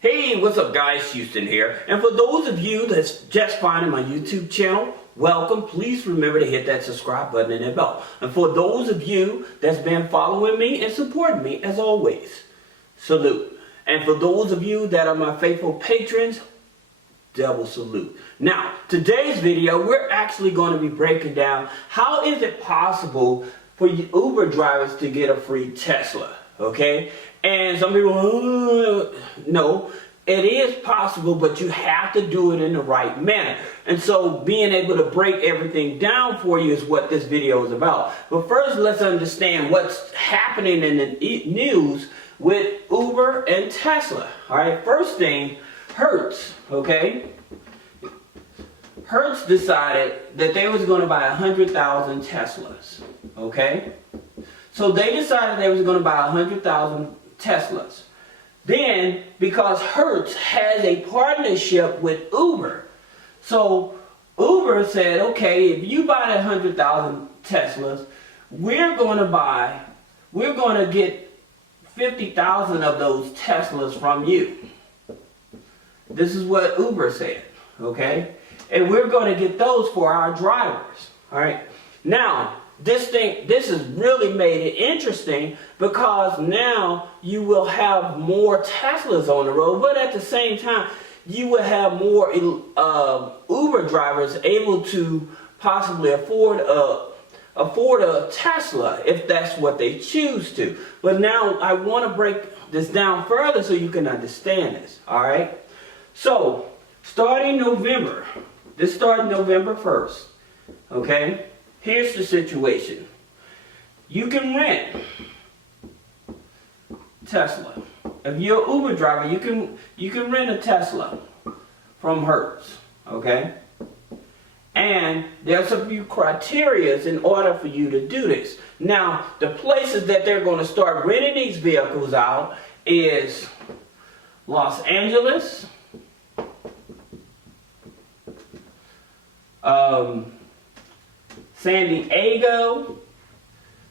Hey, what's up guys, Houston here. And for those of you that's just finding my YouTube channel, welcome. Please remember to hit that subscribe button and that bell. And for those of you that's been following me and supporting me, as always, salute. And for those of you that are my faithful patrons, double salute. Now, today's video, we're actually going to be breaking down how is it possible for Uber drivers to get a free Tesla, okay? And some people, no, it is possible, but you have to do it in the right manner. And so being able to break everything down for you is what this video is about. But first, let's understand what's happening in the news with Uber and Tesla. All right, first thing, Hertz, okay? Hertz decided that they was going to buy 100,000 Teslas, okay? So they decided they was going to buy 100,000 Teslas. Then, because Hertz has a partnership with Uber, so Uber said, okay, if you buy 100,000 Teslas, we're going to get 50,000 of those Teslas from you. This is what Uber said, okay? And we're going to get those for our drivers, all right? Now, this has really made it interesting because now you will have more Teslas on the road, but at the same time, you will have more Uber drivers able to possibly afford a Tesla if that's what they choose to. But now I want to break this down further so you can understand this, all right? So, starting November 1st, okay? Here's the situation. You can rent Tesla. If you're an Uber driver, you can rent a Tesla from Hertz, okay? And there's a few criteria in order for you to do this. Now, the places that they're going to start renting these vehicles out is Los Angeles, San Diego,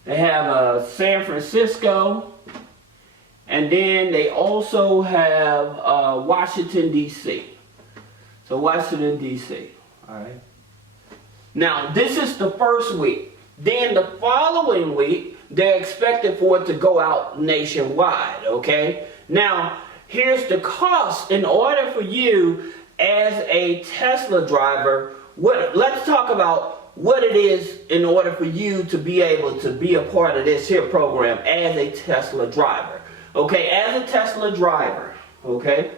they have San Francisco, and then they also have Washington D.C. So Washington D.C. All right. Now this is the first week. Then the following week they're expected for it to go out nationwide. Okay. Now here's the cost in order for you as a Tesla driver. Let's talk about what it is in order for you to be able to be a part of this here program as a Tesla driver. Okay, as a Tesla driver, okay?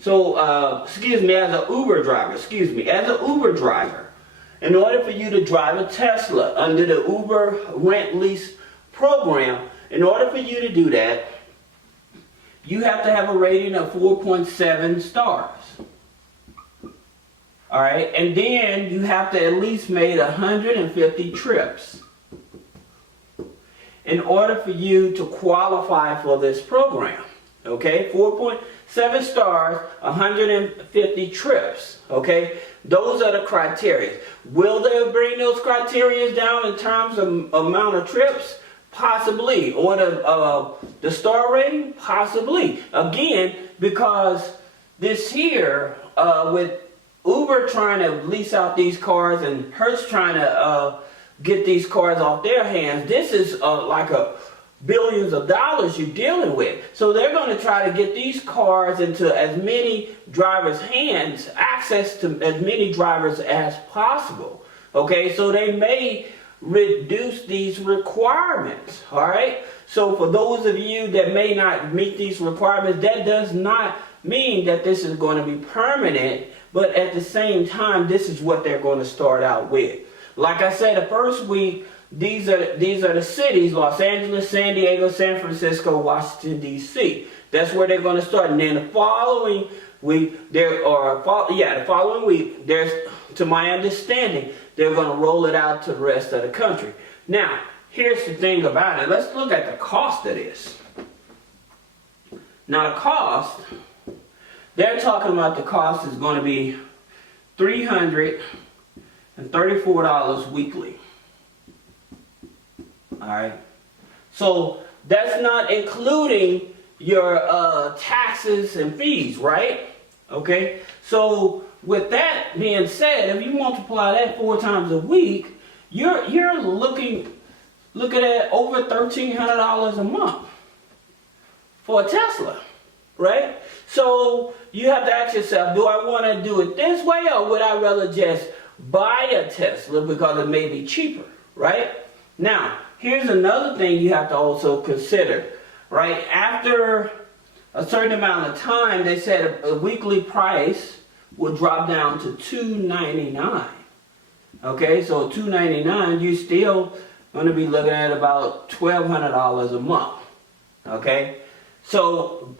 So, as an Uber driver, as an Uber driver, in order for you to drive a Tesla under the Uber rent lease program, in order for you to do that, you have to have a rating of 4.7 stars. All right, and then you have to at least make 150 trips in order for you to qualify for this program. Okay, 4.7 stars, 150 trips. Okay, those are the criteria. Will they bring those criteria down in terms of amount of trips? Possibly. Or the star rating? Possibly. Again, because this here with Uber trying to lease out these cars and Hertz trying to get these cars off their hands, this is like billions of dollars you're dealing with. So they're going to try to get these cars into as many drivers' hands, access to as many drivers as possible. Okay, so they may reduce these requirements. All right, so for those of you that may not meet these requirements, that does not mean that this is going to be permanent. But at the same time, this is what they're going to start out with. Like I said, the first week, these are the cities: Los Angeles, San Diego, San Francisco, Washington D.C. That's where they're going to start. And then the following week, there's, to my understanding, they're going to roll it out to the rest of the country. Now, here's the thing about it. Let's look at the cost of this. Now, the cost. They're talking about the cost is going to be $334 weekly. All right. So that's not including your taxes and fees, right? Okay, so with that being said, if you multiply that 4 times a week, you're looking at over $1,300 a month for a Tesla, right? So you have to ask yourself, do I want to do it this way, or would I rather just buy a Tesla because it may be cheaper, right? Now, here's another thing you have to also consider, right? After a certain amount of time, they said a weekly price will drop down to $299. Okay, so $299, you're still going to be looking at about $1,200 a month. Okay, so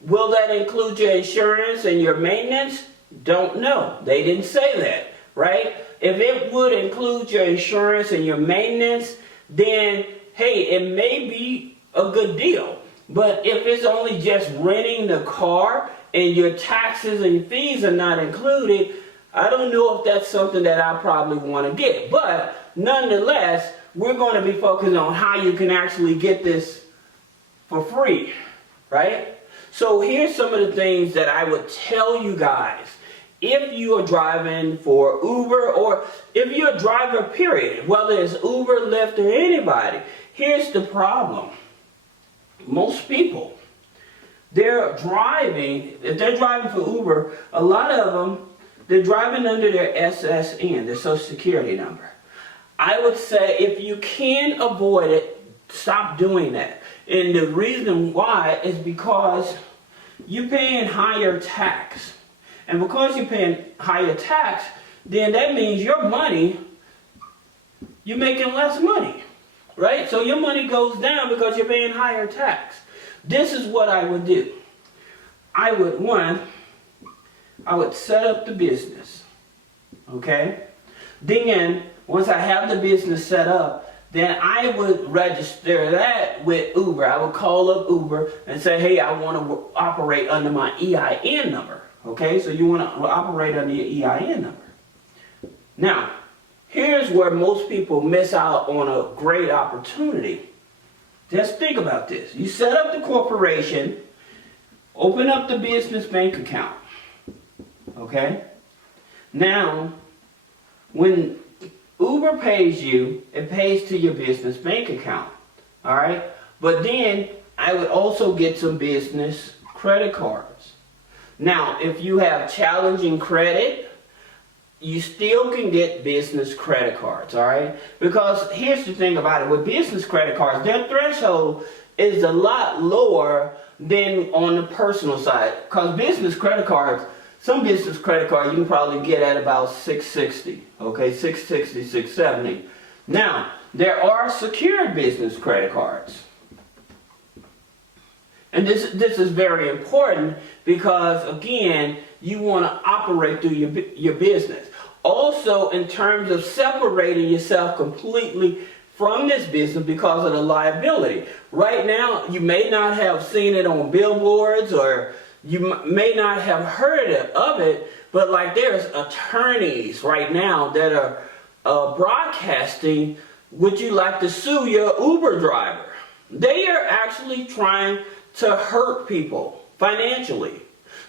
will that include your insurance and your maintenance? Don't know. They didn't say that, right? If it would include your insurance and your maintenance, then hey, it may be a good deal. But if it's only just renting the car and your taxes and fees are not included, I don't know if that's something that I probably want to get. But nonetheless, we're going to be focusing on how you can actually get this for free, right? So here's some of the things that I would tell you guys. If you are driving for Uber, or if you're a driver period, whether it's Uber, Lyft, or anybody, here's the problem. Most people, if they're driving for Uber, a lot of them, they're driving under their SSN, their Social Security number. I would say if you can avoid it, stop doing that. And the reason why is because you're paying higher tax. And because you're paying higher tax, then that means your money, you're making less money, right? So your money goes down because you're paying higher tax. This is what I would do. I would set up the business, okay? Then, once I have the business set up, then I would register that with Uber. I would call up Uber and say, hey, I want to operate under my EIN number. Okay, so you want to operate under your EIN number. Now, here's where most people miss out on a great opportunity. Just think about this. You set up the corporation, open up the business bank account. Okay? Now, when Uber pays you, it pays to your business bank account. Alright? But then, I would also get some business credit cards. Now, if you have challenging credit, you still can get business credit cards, all right? Because here's the thing about it. With business credit cards, their threshold is a lot lower than on the personal side. Because business credit cards, some business credit cards you can probably get at about $660, okay? $660, $670. Now, there are secured business credit cards. And this is very important because, again, you want to operate through your business. Also, in terms of separating yourself completely from this business because of the liability. Right now, you may not have seen it on billboards, or you may not have heard of it, but like there's attorneys right now that are broadcasting, would you like to sue your Uber driver? They are actually trying to hurt people financially.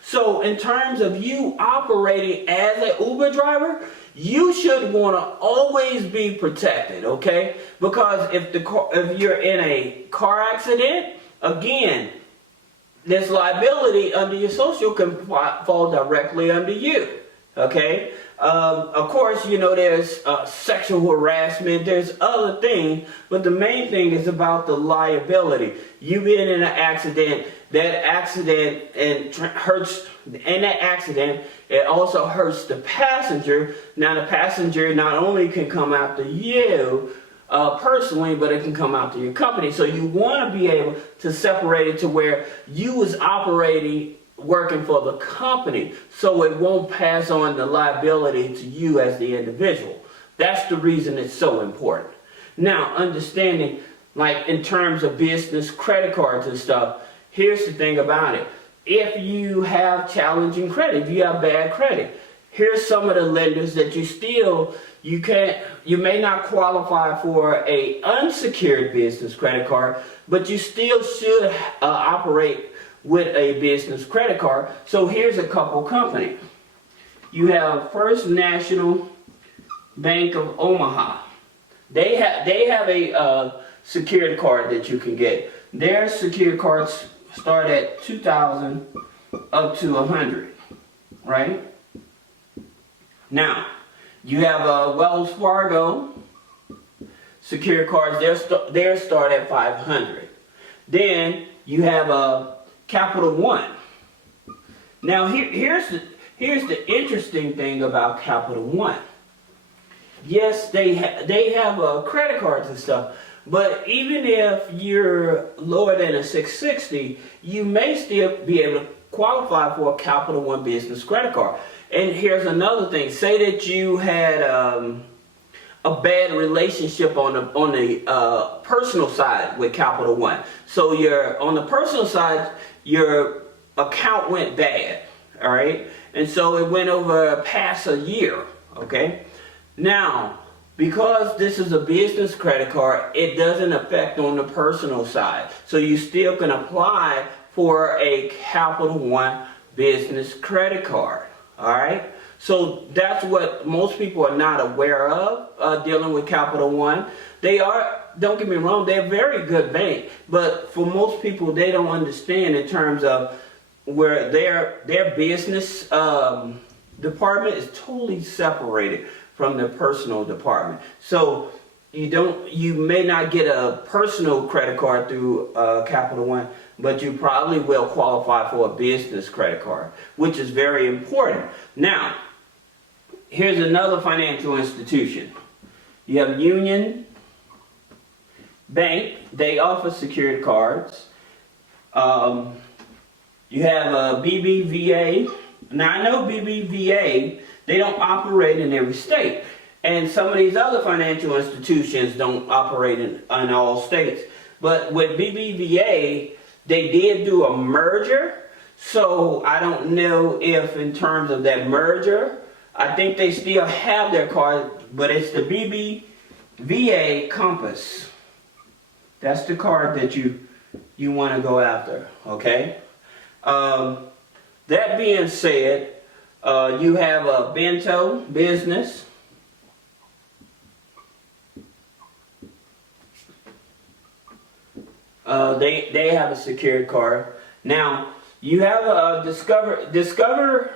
So in terms of you operating as an Uber driver, you should want to always be protected, okay? Because if you're in a car accident, again, this liability under your social can fall directly under you, okay? Of course, you know, there's sexual harassment, there's other things, but the main thing is about the liability. You've been in an accident, that accident hurts, in that accident, it also hurts the passenger. Now the passenger not only can come after you personally, but it can come after your company. So you want to be able to separate it to where you was operating, working for the company, so it won't pass on the liability to you as the individual. That's the reason it's so important. Now, understanding, like in terms of business credit cards and stuff, here's the thing about it. If you have challenging credit, if you have bad credit, here's some of the lenders that you may not qualify for a unsecured business credit card, but you still should operate with a business credit card. So here's a couple companies. You have First National Bank of Omaha. They have a secured card that you can get. Their secured cards start at $2,000 up to $100, right? Now, you have Wells Fargo secured cards. Their start at $500. Then you have Capital One. Now here's the interesting thing about Capital One. Yes, they have credit cards and stuff, but even if you're lower than a 660, you may still be able to qualify for a Capital One business credit card. And here's another thing. Say that you had a bad relationship on the personal side with Capital One. So on the personal side, your account went bad, all right? And so it went over past a year, okay? Now, because this is a business credit card, it doesn't affect on the personal side. So you still can apply for a Capital One business credit card, all right? So that's what most people are not aware of dealing with Capital One. They are, don't get me wrong, they're a very good bank, but for most people, they don't understand in terms of where their business department is totally separated from the personal department. So you may not get a personal credit card through Capital One, but you probably will qualify for a business credit card, which is very important. Now, here's another financial institution. You have Union Bank. They offer secured cards. You have BBVA. Now, I know BBVA, they don't operate in every state. And some of these other financial institutions don't operate in all states. But with BBVA, they did do a merger. So I don't know if in terms of that merger, I think they still have their card, but it's the BBVA Compass. That's the card that you want to go after, okay? That being said, you have a Bento Business. They have a secured card. Now, you have a Discover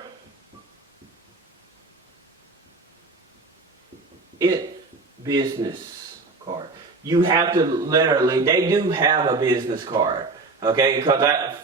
It business card. You have to literally, they do have a business card, okay? Because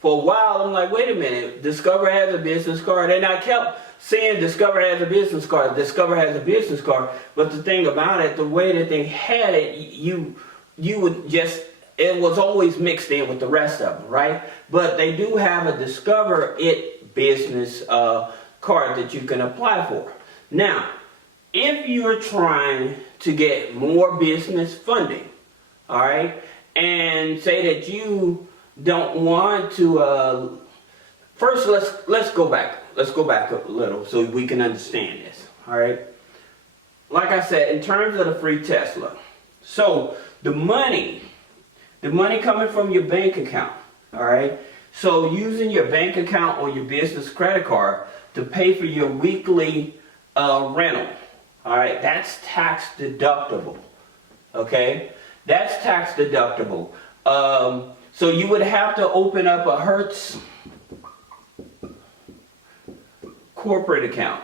for a while, I'm like, wait a minute, Discover has a business card. And I kept saying Discover has a business card, Discover has a business card. But the thing about it, the way that they had it, you would just, it was always mixed in with the rest of them, right? But they do have a Discover It business card that you can apply for. Now, if you're trying to get more business funding, all right, and say that you don't want to, first let's go back. Let's go back a little so we can understand this, all right? Like I said, in terms of the free Tesla, so the money coming from your bank account, all right? So using your bank account or your business credit card to pay for your weekly rental, all right, that's tax deductible, okay? That's tax deductible. So you would have to open up a Hertz corporate account,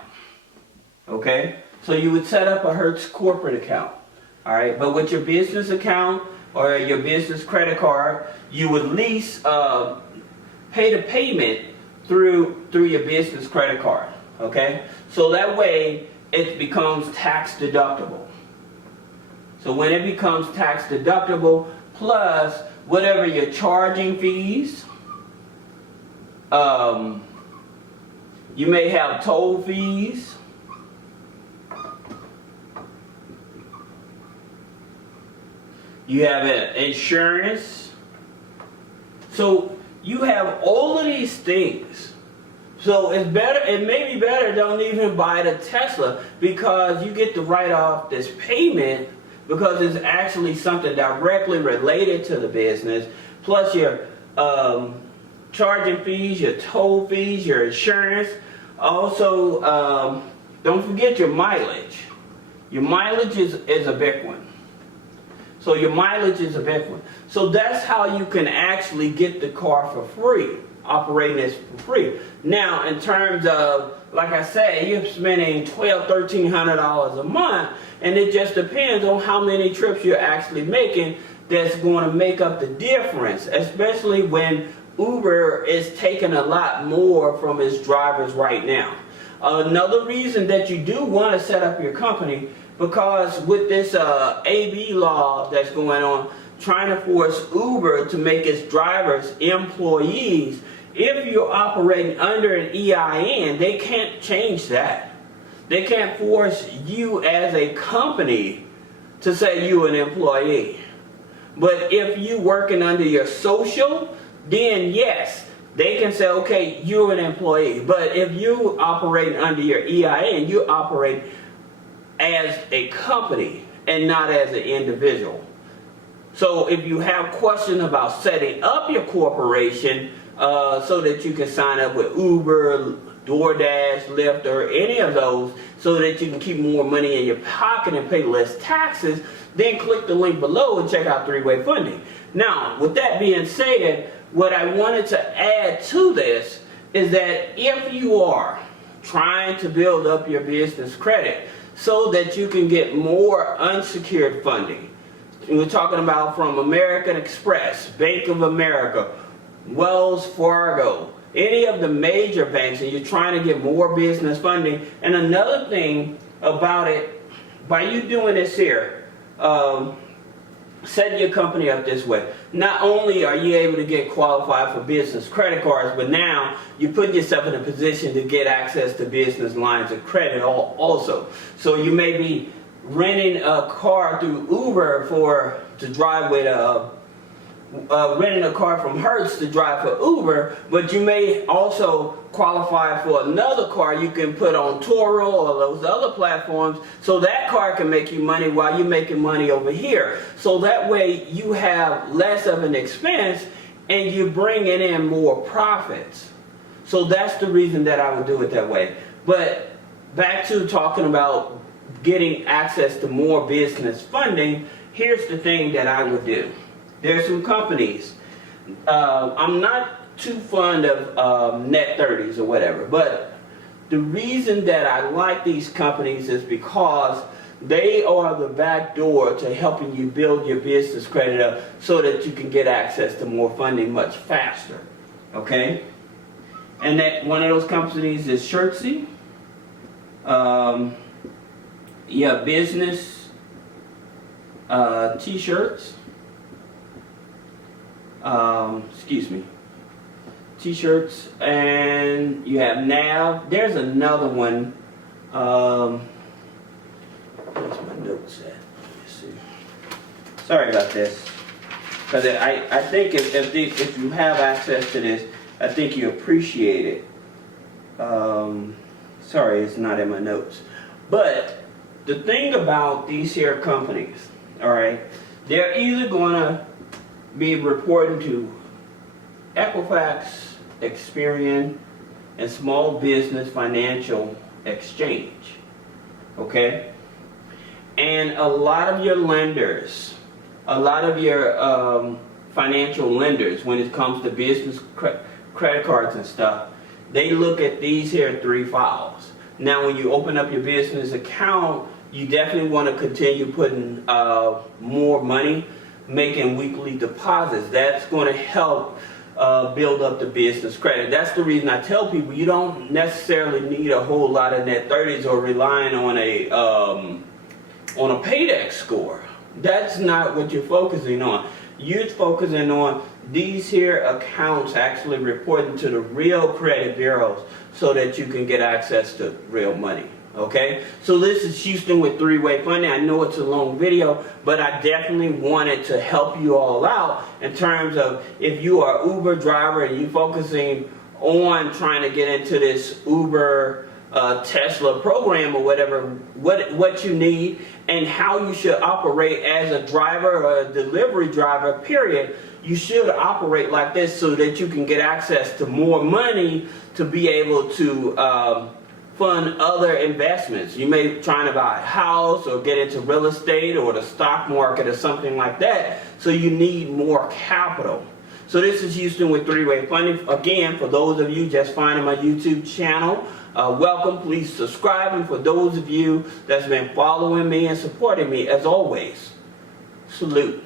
okay? So you would set up a Hertz corporate account, all right? But with your business account or your business credit card, you would at least pay the payment through your business credit card, okay? So that way it becomes tax deductible. So when it becomes tax deductible, plus whatever you're charging fees, you may have toll fees, you have insurance. So you have all of these things. So it's better, it may be better, don't even buy the Tesla, because you get to write off this payment because it's actually something directly related to the business, plus your charging fees, your toll fees, your insurance. Also, don't forget your mileage. Your mileage is a big one. So your mileage is a big one. So that's how you can actually get the car for free, operating this for free. Now, in terms of, like I said, you're spending $1,200, $1,300 a month, and it just depends on how many trips you're actually making that's going to make up the difference, especially when Uber is taking a lot more from its drivers right now. Another reason that you do want to set up your company, because with this AB law that's going on, trying to force Uber to make its drivers employees, if you're operating under an EIN, they can't change that. They can't force you as a company to say you're an employee. But if you're working under your social, then yes, they can say, okay, you're an employee. But if you operate under your EIN, you operate as a company and not as an individual. So if you have questions about setting up your corporation so that you can sign up with Uber, DoorDash, Lyft, or any of those, so that you can keep more money in your pocket and pay less taxes, then click the link below and check out three-way funding. Now, with that being said, what I wanted to add to this is that if you are trying to build up your business credit so that you can get more unsecured funding, we're talking about from American Express, Bank of America, Wells Fargo, any of the major banks, and you're trying to get more business funding. And another thing about it, by you doing this here, setting your company up this way, not only are you able to get qualified for business credit cards, but now you put yourself in a position to get access to business lines of credit also. So you may be renting a car through Uber to drive with renting a car from Hertz to drive for Uber, but you may also qualify for another car you can put on Toro or those other platforms, so that car can make you money while you're making money over here. So that way you have less of an expense and you're bringing in more profits. So that's the reason that I would do it that way. But back to talking about getting access to more business funding, here's the thing that I would do. There's some companies, I'm not too fond of net 30s or whatever, but the reason that I like these companies is because they are the back door to helping you build your business credit up so that you can get access to more funding much faster, okay? And that one of those companies is Hertz. Business t-shirts. T-shirts, and you have Nav. There's another one. Where's my notes at? Let me see. Sorry about this, because I think if you have access to this, I think you appreciate it. Sorry, it's not in my notes. But the thing about these here companies, all right, they're either gonna be reporting to Equifax, Experian, and Small Business Financial Exchange, okay? And a lot of your lenders, a lot of your financial lenders, when it comes to business credit cards and stuff, they look at these here 3 files. Now when you open up your business account, you definitely want to continue putting more money, making weekly deposits. That's going to help build up the business credit. That's the reason I tell people you don't necessarily need a whole lot of net 30s or relying on a paydex score. That's not what you're focusing on. You're focusing on these here accounts actually reporting to the real credit bureaus so that you can get access to real money. Okay, so this is Houston with three-way funding. I know it's a long video, but I definitely wanted to help you all out in terms of if you are an Uber driver and you're focusing on trying to get into this Uber, Tesla program or whatever, what you need and how you should operate as a driver or a delivery driver, period. You should operate like this so that you can get access to more money to be able to fund other investments. You may be trying to buy a house or get into real estate or the stock market or something like that, so you need more capital. So this is Houston with three-way funding. Again, for those of you just finding my YouTube channel, welcome. Please subscribe. And for those of you that's been following me and supporting me, as always, salute.